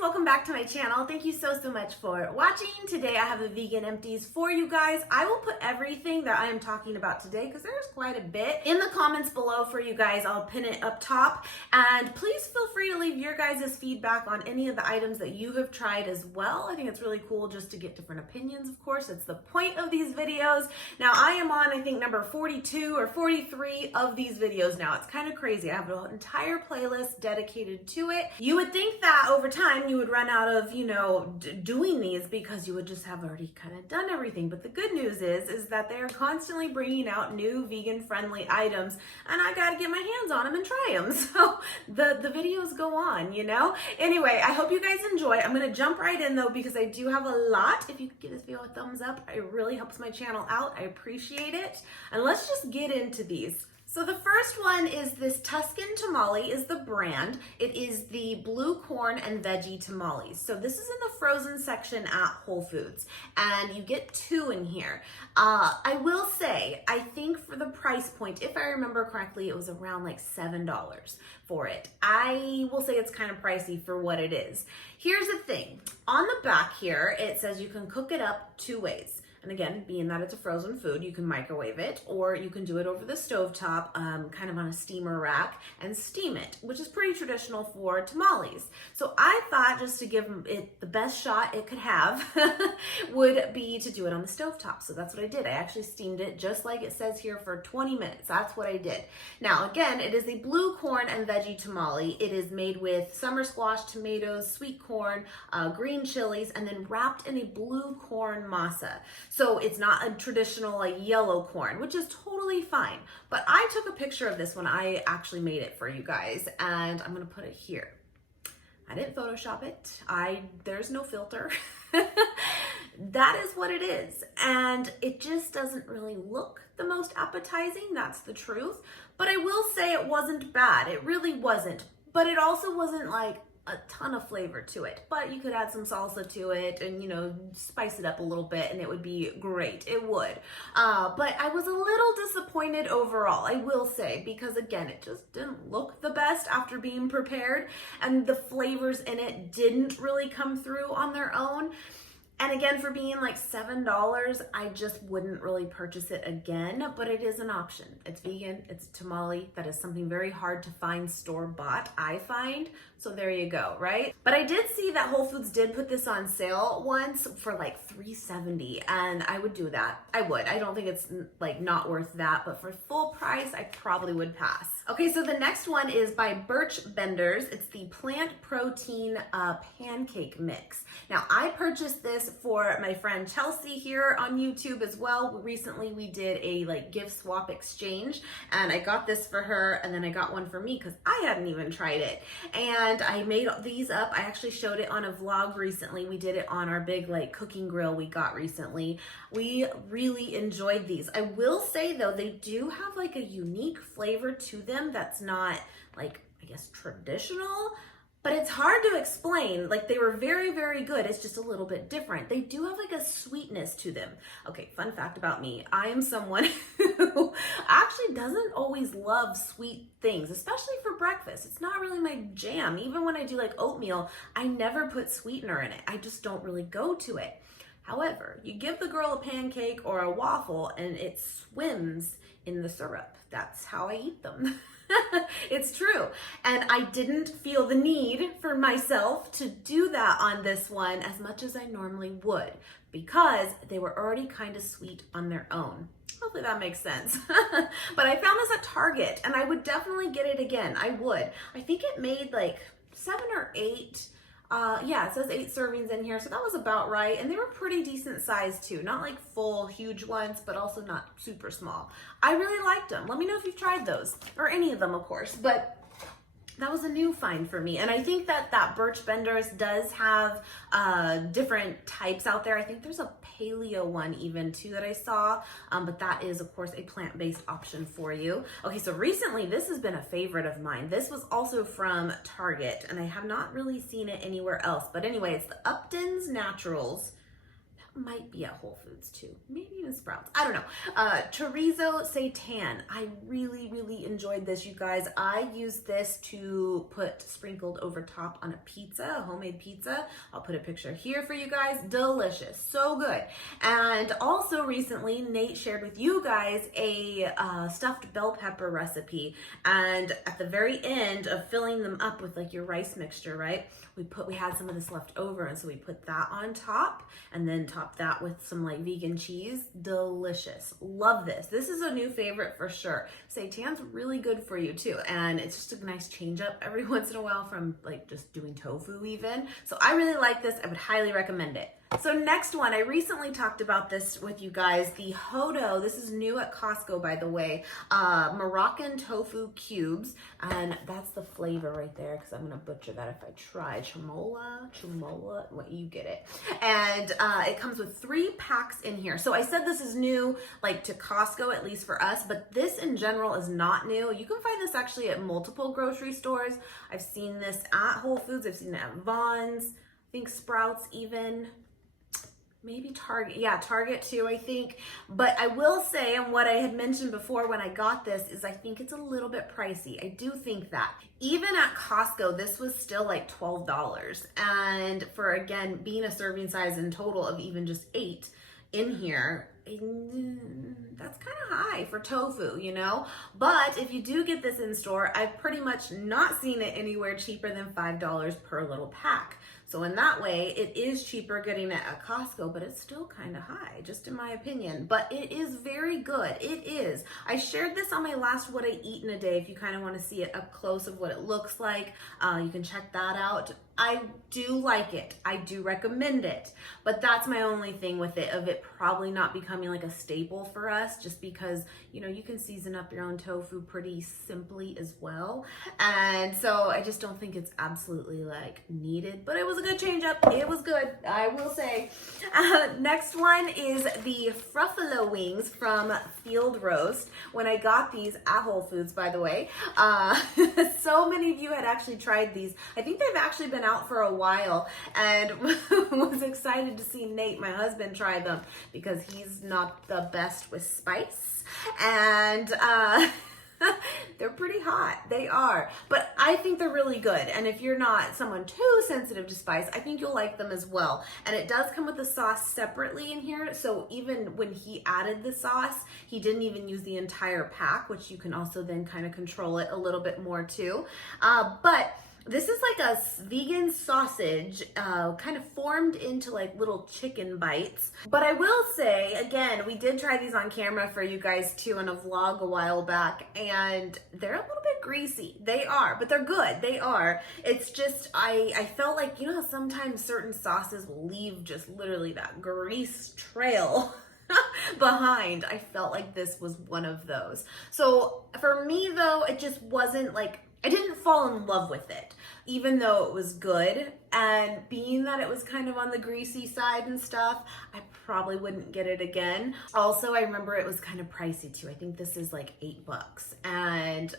welcome back to my channel. Thank you so much for watching. Today I have a vegan empties for you guys. I will put everything that I am talking about today, because there's quite a bit, in the comments below for you guys. I'll pin it up top, and please feel free to leave your guys' feedback on any of the items that you have tried as well. I think it's really cool just to get different opinions. Of course, it's the point of these videos. Now I am on, I think, number 42 or 43 of these videos now. It's kind of crazy. I have an entire playlist dedicated to it. You would think that over time you would run out of, doing these, because you would just have already kind of done everything. But the good news is that they're constantly bringing out new vegan friendly items, and I got to get my hands on them and try them. So the videos go on, Anyway, I hope you guys enjoy. I'm going to jump right in though, because I do have a lot. If you could give this video a thumbs up, it really helps my channel out. I appreciate it. And let's just get into these. So the first one is this Tuscan tamale is the brand. It is the blue corn and veggie tamales. So this is in the frozen section at Whole Foods, and you get two in here. I will say, I think for the price point, if I remember correctly, it was around like $7 for it. I will say it's kind of pricey for what it is. Here's the thing. On the back here, it says you can cook it up two ways. And again, being that it's a frozen food, you can microwave it, or you can do it over the stovetop, kind of on a steamer rack, and steam it, which is pretty traditional for tamales. So I thought, just to give it the best shot it could have, would be to do it on the stovetop. So that's what I did. I actually steamed it just like it says here for 20 minutes. That's what I did. Now, again, it is the blue corn and veggie tamale. It is made with summer squash, tomatoes, sweet corn, green chilies, and then wrapped in a blue corn masa. So it's not a traditional like yellow corn, which is totally fine. But I took a picture of this when I actually made it for you guys, and I'm gonna put it here. I didn't Photoshop it. There's no filter. That is what it is. And it just doesn't really look the most appetizing, that's the truth. But I will say it wasn't bad. It really wasn't. But it also wasn't like a ton of flavor to it, but you could add some salsa to it and spice it up a little bit, and it would be great. It would. But I was a little disappointed overall, I will say, because again, it just didn't look the best after being prepared, and the flavors in it didn't really come through on their own. And again, for being like $7, I just wouldn't really purchase it again, but it is an option. It's vegan, it's a tamale. That is something very hard to find store-bought, I find. So there you go, right? But I did see that Whole Foods did put this on sale once for like $3.70, and I would do that. I would. I don't think it's like not worth that, but for full price, I probably would pass. Okay, so the next one is by Birch Benders. It's the plant protein pancake mix. Now, I purchased this for my friend Chelsea here on YouTube as well. Recently, we did a gift swap exchange, and I got this for her, and then I got one for me because I hadn't even tried it. And I made these up. I actually showed it on a vlog recently. We did it on our big cooking grill we got recently. We really enjoyed these. I will say though, they do have a unique flavor to them that's not I guess traditional, but it's hard to explain. They were very, very good. It's just a little bit different. They do have a sweetness to them. Okay, fun fact about me. I am someone who actually doesn't always love sweet things, especially for breakfast. It's not really my jam. Even when I do oatmeal, I never put sweetener in it. I just don't really go to it. However, you give the girl a pancake or a waffle and it swims in the syrup. That's how I eat them. It's true. And I didn't feel the need for myself to do that on this one as much as I normally would, because they were already kind of sweet on their own. Hopefully that makes sense. But I found this at Target, and I would definitely get it again. I would. I think it made 7 or 8. Yeah, it says 8 servings in here, so that was about right. And they were pretty decent size too. Not full, huge ones, but also not super small. I really liked them. Let me know if you've tried those, or any of them, of course. But that was a new find for me. And I think that Birch Benders does have different types out there. I think there's a paleo one even too that I saw, but that is of course a plant-based option for you. Okay, so recently this has been a favorite of mine. This was also from Target, and I have not really seen it anywhere else. But anyway, it's the Uptons Naturals might be at Whole Foods too, maybe even Sprouts, I don't know. Chorizo seitan, I really enjoyed this, you guys. I used this to put sprinkled over top on a pizza, a homemade pizza. I'll put a picture here for you guys. Delicious, so good. And also recently Nate shared with you guys a stuffed bell pepper recipe, and at the very end of filling them up with like your rice mixture, right, we had some of this left over, and so we put that on top and then top that with some like vegan cheese. Delicious. Love this. This is a new favorite for sure. Seitan's really good for you too, and it's just a nice change up every once in a while from like just doing tofu even. So I really like this. I would highly recommend it. So next one, I recently talked about this with you guys, the Hodo. This is new at Costco, by the way. Moroccan tofu cubes, and that's the flavor right there, because I'm gonna butcher that if I try. Chimola, what, you get it. And it comes with 3 packs in here. So I said this is new, like to Costco, at least for us, but this in general is not new. You can find this actually at multiple grocery stores. I've seen this at Whole Foods, I've seen it at Vons, I think Sprouts even. Maybe Target, yeah, Target too, I think. But I will say, and what I had mentioned before when I got this, is I think it's a little bit pricey. I do think that. Even at Costco, this was still like $12. And for, again, being a serving size in total of even just 8 in here, that's kind of high for tofu, you know? But if you do get this in store, I've pretty much not seen it anywhere cheaper than $5 per little pack. So in that way, it is cheaper getting it at Costco, but it's still kind of high, just in my opinion. But it is very good. It is. I shared this on my last What I Eat in a Day. If you kind of want to see it up close of what it looks like, you can check that out. I do like it. I do recommend it. But that's my only thing with it, of it probably not becoming like a staple for us, just because, you know, you can season up your own tofu pretty simply as well. And so I just don't think it's absolutely like needed, but it was a good change up. It was good, I will say. Next one is the Fruffalo wings from Field Roast. When I got these at Whole Foods, by the way, so many of you had actually tried these. I think they've actually been out for a while, and was excited to see Nate, my husband, try them because he's not the best with spice, and they're pretty hot. They are, but I think they're really good. And if you're not someone too sensitive to spice, I think you'll like them as well. And it does come with the sauce separately in here, so even when he added the sauce, he didn't even use the entire pack, which you can also then kind of control it a little bit more too. But this is like a vegan sausage, kind of formed into like little chicken bites. But I will say, again, we did try these on camera for you guys too in a vlog a while back, and they're a little bit greasy. They are, but they're good. They are. It's just, I felt like, you know how sometimes certain sauces will leave just literally that grease trail behind. I felt like this was one of those. So for me though, it just wasn't like, I didn't fall in love with it, even though it was good. And being that it was kind of on the greasy side and stuff, I probably wouldn't get it again. Also, I remember it was kind of pricey too. I think this is like $8, and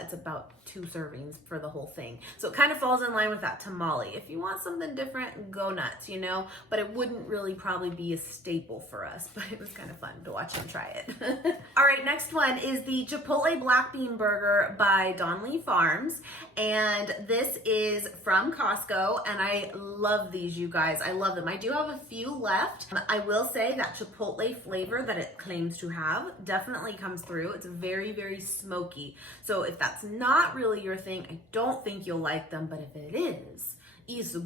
it's about 2 servings for the whole thing. So it kind of falls in line with that tamale. If you want something different, go nuts, you know? But it wouldn't really probably be a staple for us, but it was kind of fun to watch him try it. All right, next one is the Chipotle Black Bean Burger by Donley Farms. And this is from Costco, and I love these, you guys. I love them. I do have a few left. I will say that Chipotle flavor that it claims to have definitely comes through. It's very smoky. So if that's not really your thing, I don't think you'll like them, but if it is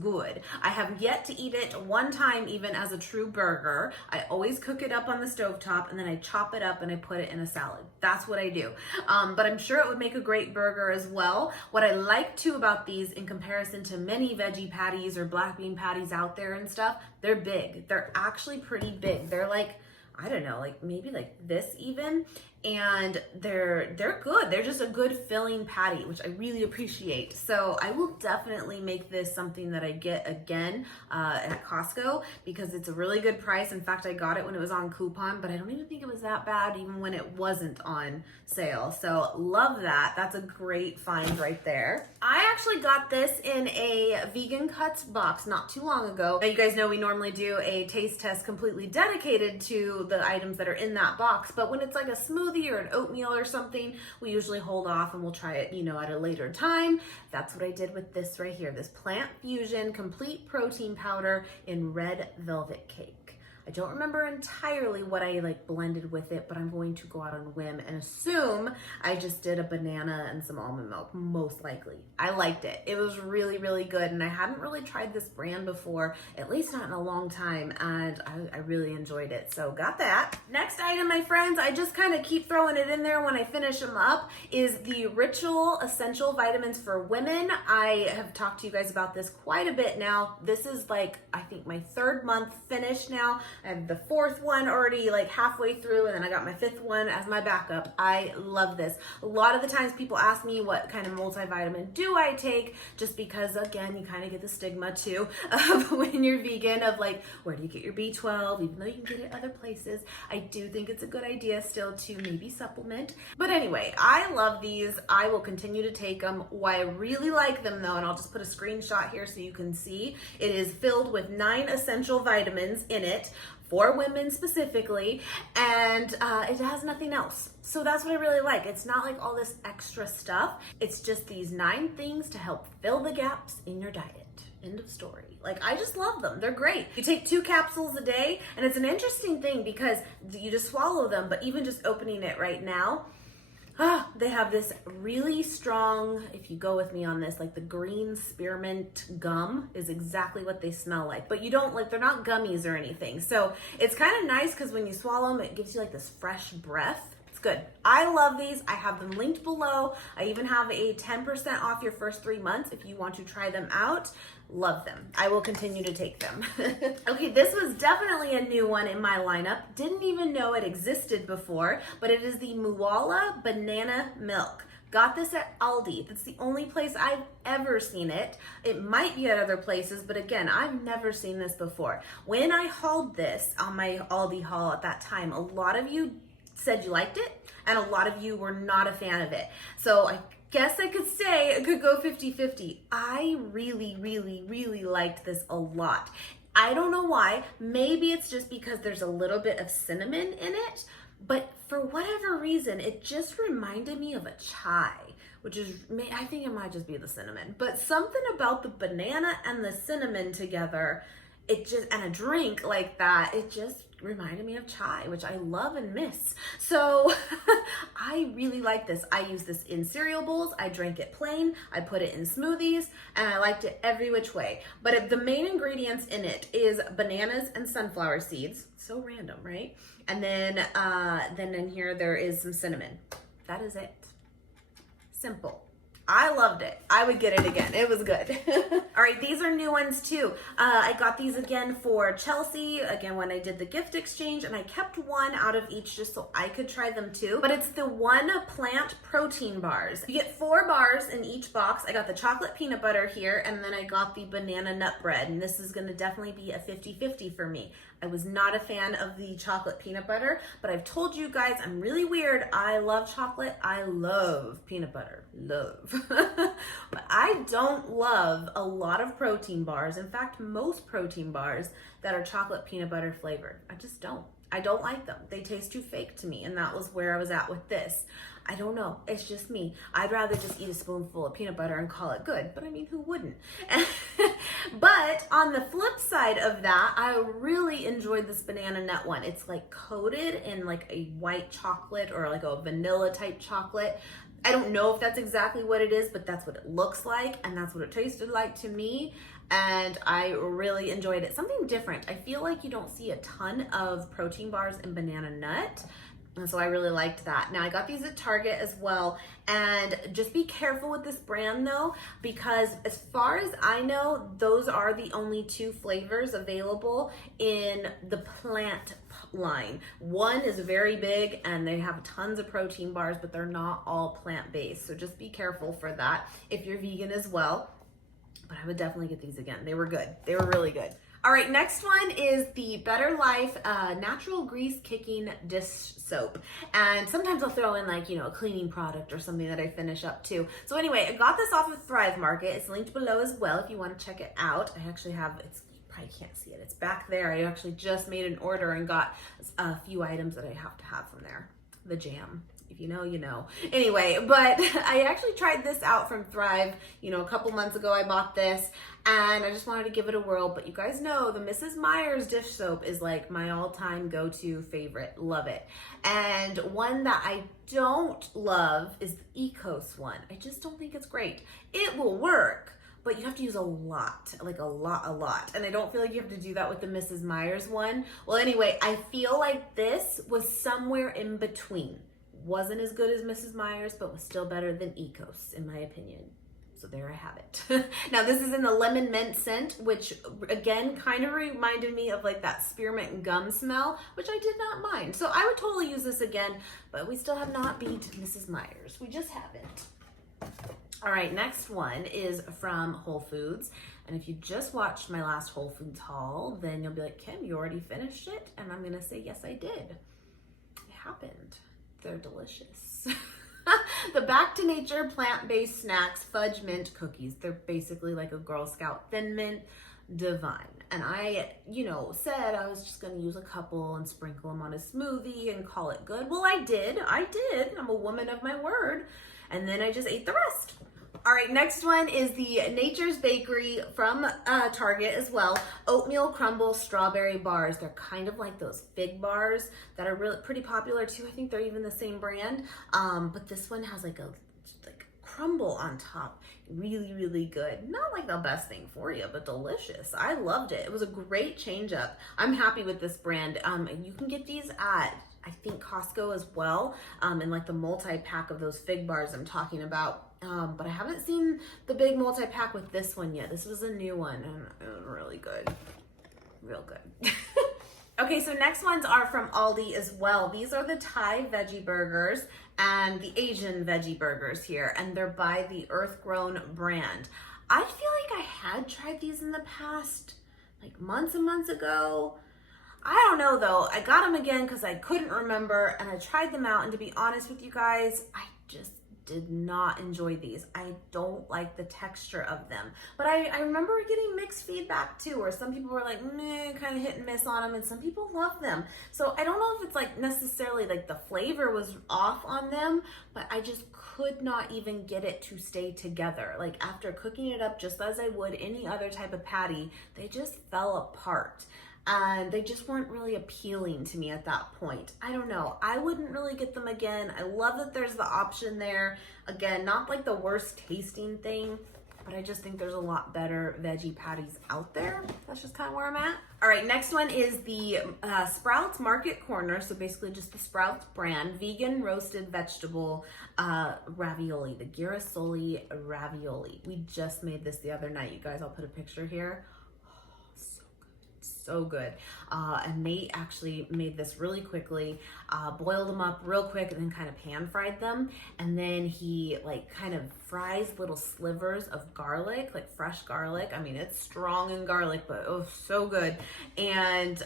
good. I have yet to eat it one time even as a true burger. I always cook it up on the stovetop, and then I chop it up and I put it in a salad. That's what I do. But I'm sure it would make a great burger as well. What I like too about these, in comparison to many veggie patties or black bean patties out there and stuff, they're big. They're actually pretty big. They're like, I don't know, like maybe like this even. and they're good. They're just a good filling patty, which I really appreciate. So I will definitely make this something that I get again at Costco, because it's a really good price. In fact, I got it when it was on coupon, but I don't even think it was that bad even when it wasn't on sale. So love that. That's a great find right there. I actually got this in a vegan cuts box not too long ago. Now, you guys know we normally do a taste test completely dedicated to the items that are in that box, but when it's like a smoothie or an oatmeal or something, we usually hold off and we'll try it, you know, at a later time. That's what I did with this right here, this Plant Fusion Complete Protein Powder in Red Velvet Cake. I don't remember entirely what I like blended with it, but I'm going to go out on a whim and assume I just did a banana and some almond milk, most likely. I liked it. It was really, really good, and I hadn't really tried this brand before, at least not in a long time, and I really enjoyed it, so got that. Next item, my friends, I just kind of keep throwing it in there when I finish them up, is the Ritual Essential Vitamins for Women. I have talked to you guys about this quite a bit now. This is like, I think my 3rd month finished now. I have the 4th one already like halfway through, and then I got my 5th one as my backup. I love this. A lot of the times people ask me what kind of multivitamin do I take, just because, again, you kind of get the stigma too of when you're vegan of like, where do you get your B12, even though you can get it other places. I do think it's a good idea still to maybe supplement. But anyway, I love these. I will continue to take them. Why I really like them though, and I'll just put a screenshot here so you can see, it is filled with 9 essential vitamins in it, for women specifically, and it has nothing else. So that's what I really like. It's not like all this extra stuff. It's just these 9 things to help fill the gaps in your diet. End of story. Like, I just love them. They're great. You take 2 capsules a day, and it's an interesting thing because you just swallow them, but even just opening it right now, they have this really strong, if you go with me on this, like the green spearmint gum is exactly what they smell like, but you don't like, they're not gummies or anything. So it's kind of nice because when you swallow them, it gives you like this fresh breath. It's good. I love these. I have them linked below. I even have a 10% off your first 3 months if you want to try them out. Love them. I will continue to take them. Okay, this was definitely a new one in my lineup. Didn't even know it existed before, but it is the Moala banana milk. Got this at Aldi. That's the only place I've ever seen it. It might be at other places, but again, I've never seen this before. When I hauled this on my Aldi haul at that time, a lot of you said you liked it, and a lot of you were not a fan of it. So I guess I could say it could go 50-50. I really, really, really liked this a lot. I don't know why. Maybe it's just because there's a little bit of cinnamon in it, but for whatever reason, it just reminded me of a chai, which is, I think it might just be the cinnamon, but something about the banana and the cinnamon together, it just, and a drink like that, it just reminded me of chai, which I love and miss. So I really like this. I use this in cereal bowls. I drank it plain. I put it in smoothies, and I liked it every which way. But the main ingredients in it is bananas and sunflower seeds. So random, right? And then in here there is some cinnamon. That is it. Simple. I loved it. I would get it again. It was good. All right, these are new ones too. I got these again for Chelsea, again when I did the gift exchange, and I kept one out of each just so I could try them too. But it's the One Plant protein bars. You get 4 bars in each box. I got the chocolate peanut butter here, and then I got the banana nut bread, and this is gonna definitely be a 50-50 for me. I was not a fan of the chocolate peanut butter, but I've told you guys I'm really weird. I love chocolate. I love peanut butter. Love. But I don't love a lot of protein bars. In fact, most protein bars that are chocolate peanut butter flavored. I just don't. I don't like them. They taste too fake to me, and that was where I was at with this. I don't know. It's just me. I'd rather just eat a spoonful of peanut butter and call it good. But I mean, who wouldn't? But on the flip side of that, I really enjoyed this banana nut one. It's like coated in like a white chocolate or like a vanilla type chocolate. I don't know if that's exactly what it is, but that's what it looks like, and that's what it tasted like to me. And I really enjoyed it. Something different. I feel like you don't see a ton of protein bars in banana nut. And so I really liked that. Now I got these at Target as well. And just be careful with this brand though, because as far as I know, those are the only 2 flavors available in the plant line. One is very big and they have tons of protein bars, but they're not all plant-based. So just be careful for that if you're vegan as well. But I would definitely get these again. They were good. They were really good. All right, next one is the Better Life Natural Grease Kicking Dish Soap. And sometimes I'll throw in like, a cleaning product or something that I finish up too. So anyway, I got this off of Thrive Market. It's linked below as well if you want to check it out. I actually have, you probably can't see it. It's back there. I actually just made an order and got a few items that I have to have from there. The jam. If you know, you know. Anyway, but I actually tried this out from Thrive. A couple months ago I bought this and I just wanted to give it a whirl. But you guys know the Mrs. Meyer's dish soap is like my all-time go-to favorite. Love it. And one that I don't love is the Ecos one. I just don't think it's great. It will work, but you have to use a lot, like a lot. And I don't feel like you have to do that with the Mrs. Meyer's one. Well, anyway, I feel like this was somewhere in between. Wasn't as good as Mrs. Meyer's, but was still better than Ecos, in my opinion. So there I have it. Now this is in the lemon mint scent, which again, kind of reminded me of like that spearmint gum smell, which I did not mind. So I would totally use this again, but we still have not beat Mrs. Meyer's. We just haven't. All right, next one is from Whole Foods. And if you just watched my last Whole Foods haul, then you'll be like, Kim, you already finished it? And I'm gonna say, yes, I did. It happened. They're delicious. The Back to Nature plant-based snacks fudge mint cookies. They're basically like a Girl Scout Thin Mint divine. And I, said I was just gonna use a couple and sprinkle them on a smoothie and call it good. Well, I did. I'm a woman of my word. And then I just ate the rest. All right, next one is the Nature's Bakery from Target as well. Oatmeal crumble strawberry bars. They're kind of like those fig bars that are really pretty popular too. I think they're even the same brand. But this one has like a crumble on top. Really, really good. Not like the best thing for you, but delicious. I loved it. It was a great change up. I'm happy with this brand. And you can get these at, I think, Costco as well, in like the multi-pack of those fig bars I'm talking about. But I haven't seen the big multi-pack with this one yet. This was a new one and it was really good. Real good. Okay, so next ones are from Aldi as well. These are the Thai veggie burgers and the Asian veggie burgers here, and they're by the Earth Grown brand. I feel like I had tried these in the past, like months and months ago. I don't know though. I got them again because I couldn't remember, and I tried them out, and to be honest with you guys, I just did not enjoy these. I don't like the texture of them. But I remember getting mixed feedback too, where some people were like, meh, kind of hit and miss on them, and some people love them. So I don't know if it's like necessarily like the flavor was off on them, but I just could not even get it to stay together. Like after cooking it up just as I would any other type of patty, they just fell apart. And they just weren't really appealing to me at that point. I don't know. I wouldn't really get them again. I love that there's the option there. Again, not like the worst tasting thing, but I just think there's a lot better veggie patties out there. That's just kind of where I'm at. All right, next one is the Sprouts Market Corner. So basically just the Sprouts brand, vegan roasted vegetable ravioli, the girasoli ravioli. We just made this the other night, you guys. I'll put a picture here. So good. And Nate actually made this really quickly, boiled them up real quick and then kind of pan fried them. And then he like kind of fries little slivers of garlic, like fresh garlic. I mean, it's strong in garlic, but oh, so good. And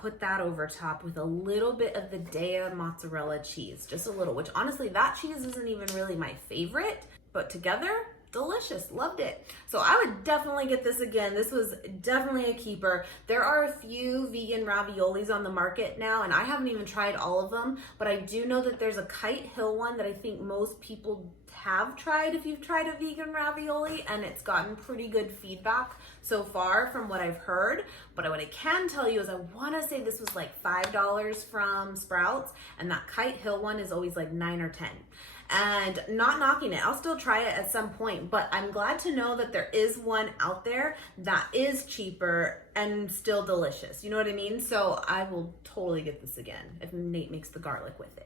put that over top with a little bit of the Dea mozzarella cheese, just a little, which honestly, that cheese isn't even really my favorite, but together, delicious. Loved it. So I would definitely get this again. This was definitely a keeper. There are a few vegan raviolis on the market now, and I haven't even tried all of them, but I do know that there's a Kite Hill one that I think most people have tried if you've tried a vegan ravioli, and it's gotten pretty good feedback so far from what I've heard. But what I can tell you is I want to say this was like $5 from Sprouts, and that Kite Hill one is always like $9 or $10. and not knocking it. I'll still try it at some point, but I'm glad to know that there is one out there that is cheaper and still delicious. You know what I mean? So I will totally get this again if Nate makes the garlic with it.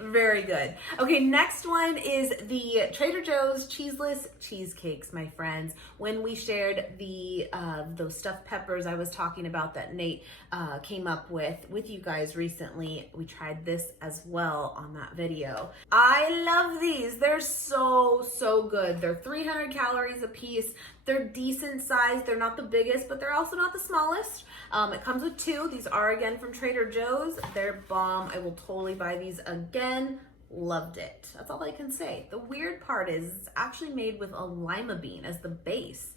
Very good. Okay, next one is the Trader Joe's cheeseless cheesecakes, my friends. When we shared the those stuffed peppers I was talking about that Nate came up with you guys recently, we tried this as well on that video. I love these. They're so good. They're 300 calories a piece. They're decent size. They're not the biggest, but they're also not the smallest. It comes with 2. These are again from Trader Joe's. They're bomb. I will totally buy these again. Loved it. That's all I can say. The weird part is it's actually made with a lima bean as the base.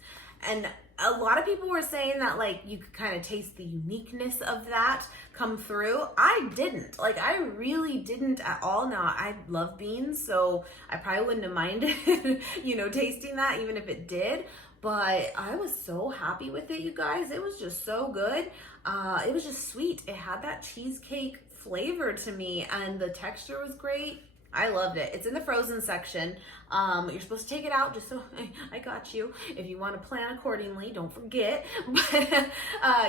And a lot of people were saying that like you could kind of taste the uniqueness of that come through. I didn't. Like I really didn't at all. Now I love beans, so I probably wouldn't have minded, you know, tasting that even if it did. But I was so happy with it, you guys. It was just so good. It was just sweet. It had that cheesecake flavor to me, and the texture was great. I loved it. It's in the frozen section. You're supposed to take it out just so I got you. If you want to plan accordingly, don't forget. But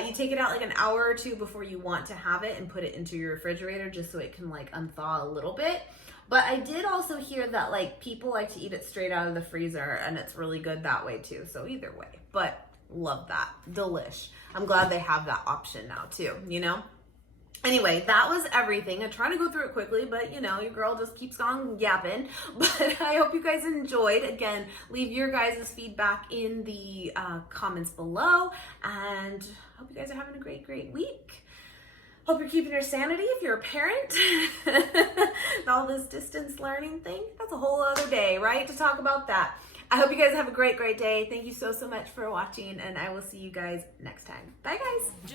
you take it out like an hour or 2 before you want to have it and put it into your refrigerator just so it can like unthaw a little bit. But I did also hear that like people like to eat it straight out of the freezer, and it's really good that way too. So either way, but love that. Delish. I'm glad they have that option now too, you know? Anyway, that was everything. I try to go through it quickly, but you know, your girl just keeps on yapping. But I hope you guys enjoyed. Again, leave your guys' feedback in the comments below, and hope you guys are having a great week. Hope you're keeping your sanity if you're a parent. All this distance learning thing, that's a whole other day, right? To talk about that. I hope you guys have a great day. Thank you so much for watching, and I will see you guys next time. Bye, guys.